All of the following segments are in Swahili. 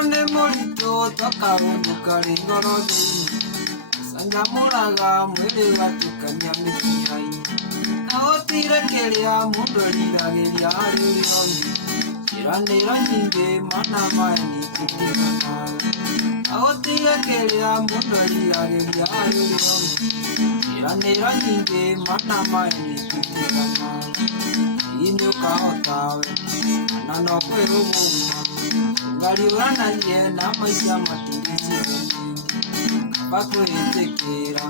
None morito twakahũndũka ngoro thĩinĩ canjamũraga mwĩrĩ ũgatukania mĩkiha-inĩ na gũtirĩ kĩrĩa mũndũ eriragĩria harĩ ũrĩomi ciĩranĩro nyingĩ mana maeni tũtiganaga na gũtirĩ kĩrĩa mũndũ eriragĩria harĩ ũrĩomi ciĩranĩro nyingĩ mana maeni tũtiganaga hihi nĩũkahota we kana no kwĩrũgũma ũngariũranagie na maica matirĩ ciĩga nyingĩ kaba kwĩĩtĩkĩra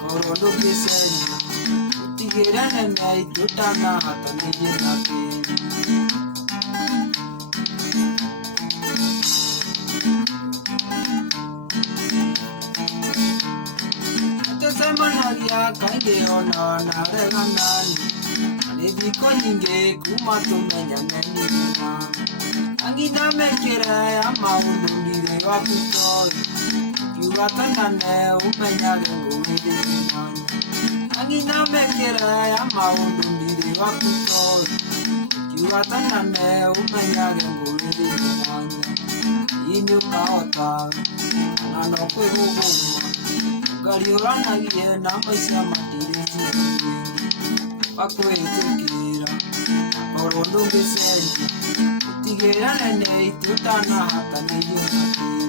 korwo ndũngĩcenjia ũtigĩre nene aitũ ndanahatanĩrie na tĩri tũcemanagia kaingĩ ona nareganani nĩ thikũ nyingĩ kuma tũmenyane nina angina mekĩre ya maũndũ ndirĩ waku toĩ kiuga twenane ũmenyage ngũgĩrĩire mwanya angina mekĩre ya maũndũ ndirĩ waku toĩ kiuga twenane ũmenyage ngũgĩrĩire mwanya hihi nĩũkahota kana no kwĩrũgũma ũngariũranagie na maica matirĩ ciĩga nyingĩ kaba kwĩĩtĩkĩra korwo ndũngĩcenjia ũtigĩre nene aitũ ndanahatanĩrio na tĩri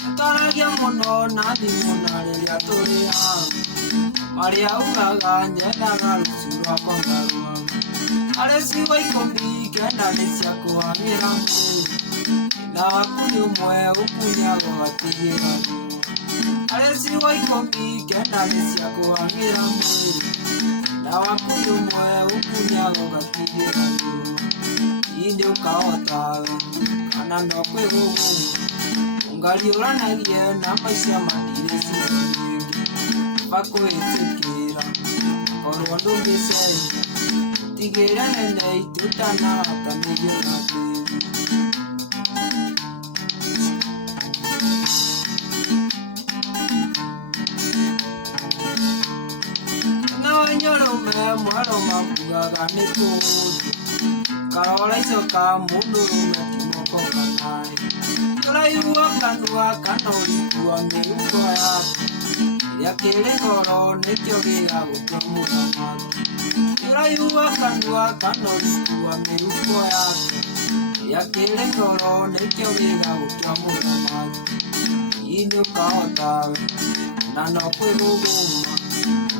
tũtaragia mũno na thimũ na rĩrĩa tũrĩ hamwe marĩa ugaga nyendaga rũciũ rwakwa ngarũaga harĩ ciugo ikũmi kenda nĩ cia kũhang'ĩra mwĩrĩ na waku nĩ ũmwe ũkunyaga ũgatigĩra ruo harĩ ciugo ikũmi kenda nĩ cia kũhang'ĩra mwĩrĩ na waku nĩ ũmwe ũkunyaga ũgatigĩra ruo hihi nĩũkahota we kana no kwĩrũgũma ũngariũranagie na maica matirĩ ciĩga nyingĩ kaba kwĩĩtĩkĩra korwo ndũngĩcenjia ũtigĩre nene aitũ ndanahatanĩrio na tĩri nyũrũme mwerũ makugaga nĩ tũũthĩ karora icoka mũndũrũme ti moko kanarĩ tũraigua kanua kana ũriku wa mĩhuko yaku kĩrĩa kĩrĩ goro nĩkĩo gĩgagũtua mũthamaki tũraigua kanua kana ũriku wa mĩhuko yaku kĩrĩa kĩrĩ goro nĩkĩo gĩgagũtua mũthamaki hihi nĩũkahota we na no kwĩrũgũma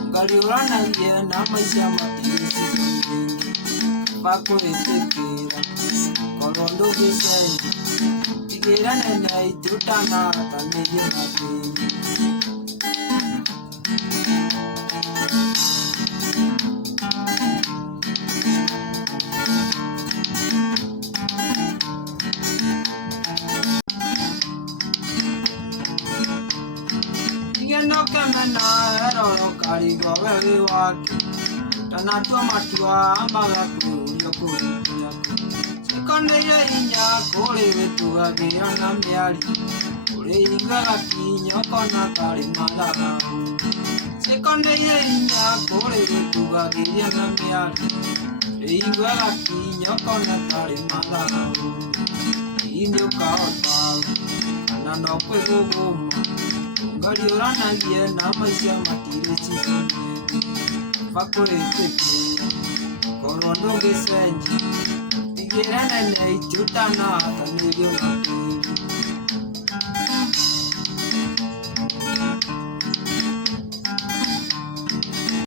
ũngariũranagie na maica matirĩ ciĩga nyingĩ kaba kwĩĩtĩkĩra korwo ndũngĩcenjia ũtigĩre nene aitũ ndanahatanĩrio na tĩri nokemena eroro karigo we wĩ wake ndanatua matua magakwĩũria kũrĩkiaku cikonĩire hinya kũrĩ wĩtugagĩra na mĩario kũrĩ igaga kinya ũkona tarĩ matharaũ cikonĩire hinya kũrĩ wĩtugagĩria na mĩario kũrĩ igaga kinya ũkona tarĩ matharaũ hihi nĩũkahota kana no kwĩrũgũma ũngariũranagie na maica matirĩ ciĩga nyingĩ kaba kwĩĩtĩkĩra korwo ndũngĩcenjia ũtigĩre nene aitũ ndanahatanĩrio na tĩri